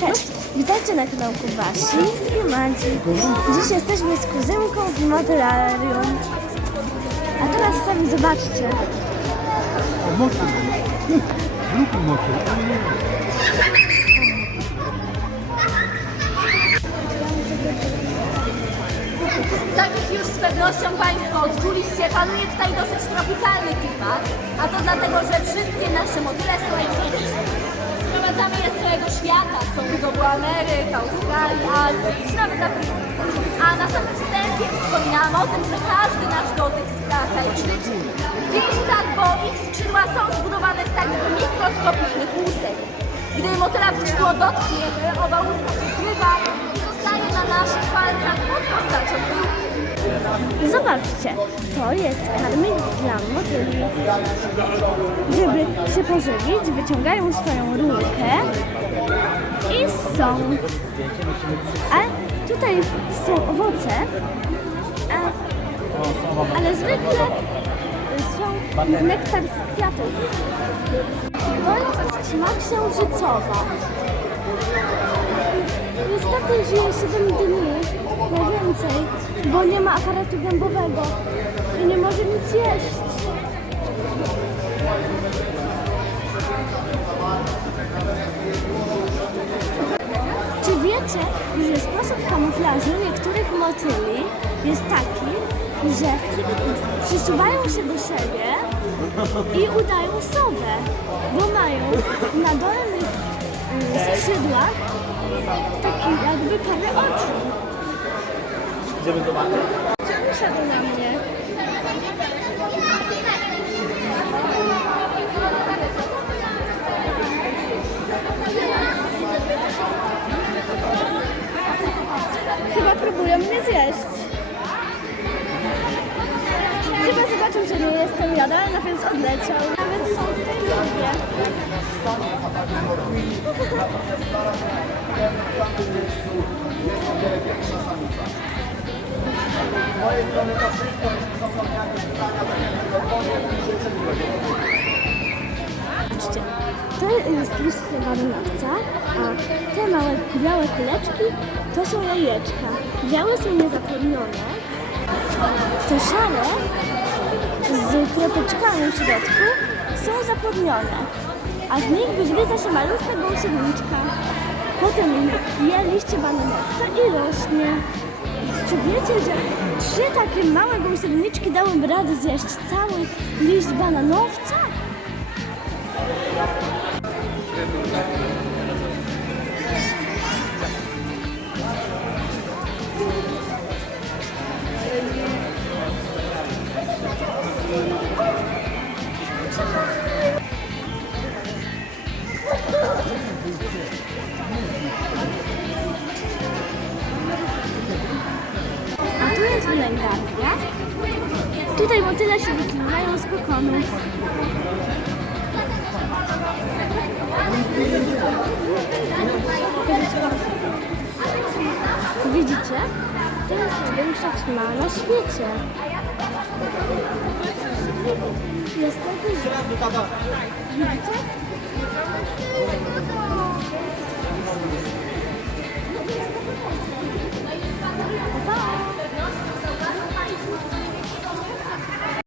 Cześć, witajcie na kanałku Basi i Madzi. Dziś jesteśmy z kuzynką w modelarium. A teraz sami zobaczcie. Motyl. Lubi motyl. Tak jak już z pewnością Państwo odczuliście, panuje tutaj dosyć tropikalny klimat, a to dlatego, że wszystkie nasze motyle są egzotyczne. Sprowadzamy je z całego świata, są z obu Ameryk, Australii, Azji, nawet Afryki. A na samym wstępie wspominałam o tym, że każdy nasz dotyk skraca ich życie. Wiecie tak, bo ich skrzydła są zbudowane z takich mikroskopycznych łusek. Gdy motyla w skrzydło dotkniemy, owa łuska się zrywa i zostaje na naszych palcach pod postacią piłki. Zobaczcie, to jest karmik dla motyli. Żeby się pożywić, wyciągają swoją rurkę i są. A tutaj są owoce, a, ale zwykle są nektar z kwiatów. To jest ćma księżycowa. Niestety żyje 7 dni, najwięcej, bo nie ma aparatu gębowego i nie może nic jeść. Czy wiecie, że sposób kamuflażu niektórych motyli jest taki, że przysuwają się do siebie i udają sowę, bo mają na dolnych y, skrzydłach taki jakby parę oczu. Idziemy zobaczyć. Czemu siadł na mnie? Chyba próbują mnie zjeść. Chyba zobaczył, że nie jestem jadalna, więc odleciał. Nawet są tutaj ludzie. Patrzcie, to jest listna marynowca, a te małe białe kuleczki to są jajeczka. Białe są niezapłodnione, te szare z kropeczkami w środku są zapłodnione, a z nich wygryza się malutka gąsieniczka. Potem je liście bananowca i rośnie. Czy wiecie, że trzy takie małe gąsieniczki dałyby radę zjeść cały liść bananowca? Tutaj motyle się wyciągają z kokonów. Widzicie? To jest największa ćma na świecie. Jest duże. Widzicie?